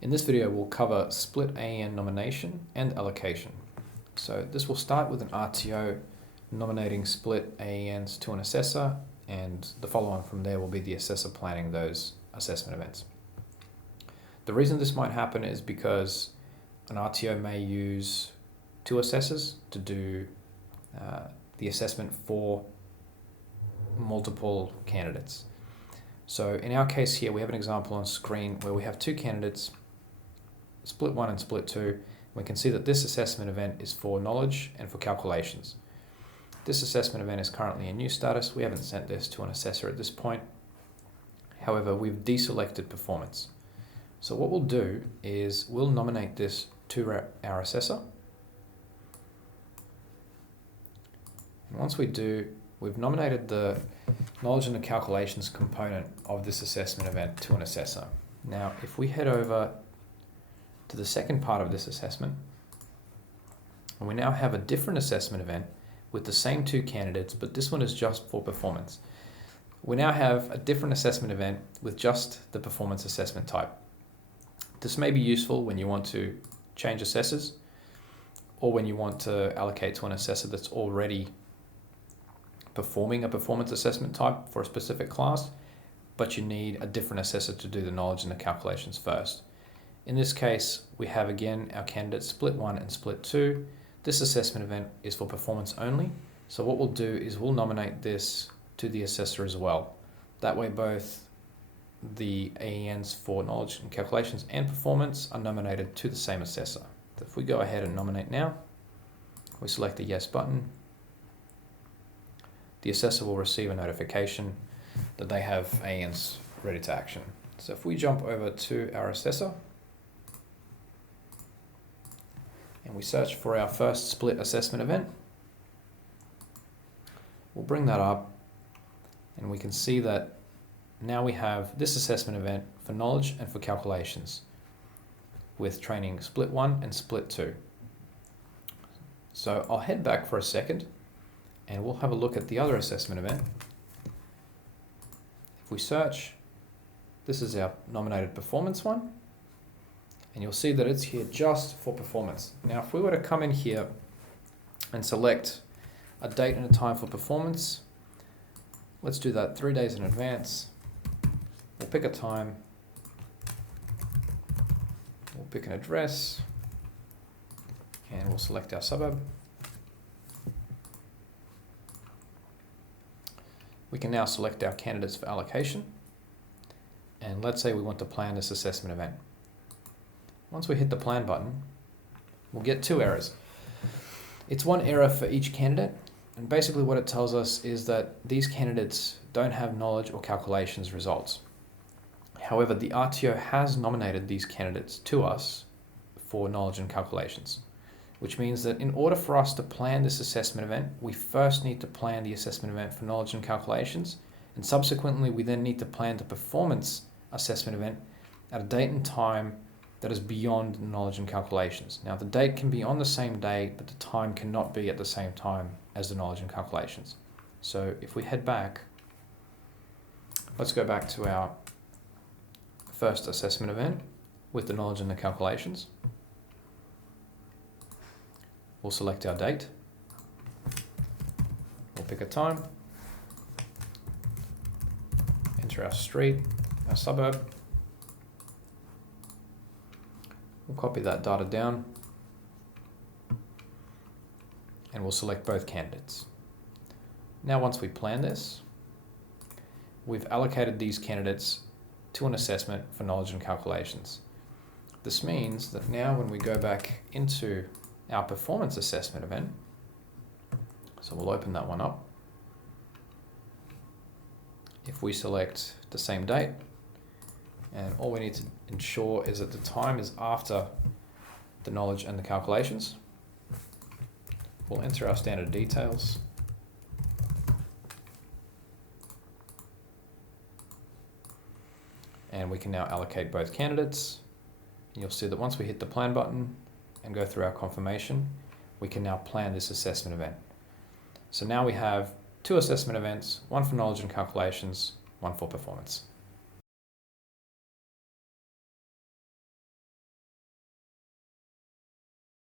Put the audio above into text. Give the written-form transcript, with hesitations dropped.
In this video, we'll cover split AEN nomination and allocation. So this will start with an RTO nominating split AENs to an assessor, and the follow-on from there will be the assessor planning those assessment events. The reason this might happen is because an RTO may use two assessors to do the assessment for multiple candidates. So in our case here, we have an example on screen where we have two candidates, split 1 and split 2. We can see that this assessment event is for knowledge and for calculations. This assessment event is currently in new status. We haven't sent this to an assessor at this point. However, we've deselected performance. So what we'll do is we'll nominate this to our assessor. And once we do, we've nominated the knowledge and the calculations component of this assessment event to an assessor. Now, if we head over to the second part of this assessment, and we now have a different assessment event with the same two candidates, but this one is just for performance. We now have a different assessment event with just the performance assessment type. This may be useful when you want to change assessors or when you want to allocate to an assessor that's already performing a performance assessment type for a specific class, but you need a different assessor to do the knowledge and the calculations first. In this case, we have again our candidates split 1 and split 2. This assessment event is for performance only. So what we'll do is we'll nominate this to the assessor as well. That way both the AENs for knowledge and calculations and performance are nominated to the same assessor. So if we go ahead and nominate now, we select the yes button, the assessor will receive a notification that they have AENs ready to action. So if we jump over to our assessor and we search for our first split assessment event, we'll bring that up and we can see that now we have this assessment event for knowledge and for calculations with training split 1 and split 2. So I'll head back for a second and we'll have a look at the other assessment event. If we search, this is our nominated performance one, and you'll see that it's here just for performance. Now, if we were to come in here and select a date and a time for performance, let's do that 3 days in advance. We'll pick a time, we'll pick an address, and we'll select our suburb. We can now select our candidates for allocation, and let's say we want to plan this assessment event. Once we hit the plan button, we'll get two errors. It's one error for each candidate, and basically what it tells us is that these candidates don't have knowledge or calculations results. However, the RTO has nominated these candidates to us for knowledge and calculations, which means that in order for us to plan this assessment event, we first need to plan the assessment event for knowledge and calculations, and subsequently we then need to plan the performance assessment event at a date and time that is beyond knowledge and calculations. Now, the date can be on the same day, but the time cannot be at the same time as the knowledge and calculations. So if we head back, let's go back to our first assessment event with the knowledge and the calculations. We'll select our date, we'll pick a time, enter our street, our suburb, we'll copy that data down, and we'll select both candidates. Now once we plan this, we've allocated these candidates to an assessment for knowledge and calculations. This means that now when we go back into our performance assessment event, so we'll open that one up. If we select the same date, and all we need to ensure is that the time is after the knowledge and the calculations, we'll enter our standard details. And we can now allocate both candidates. And you'll see that once we hit the plan button and go through our confirmation, we can now plan this assessment event. So now we have two assessment events, one for knowledge and calculations, one for performance.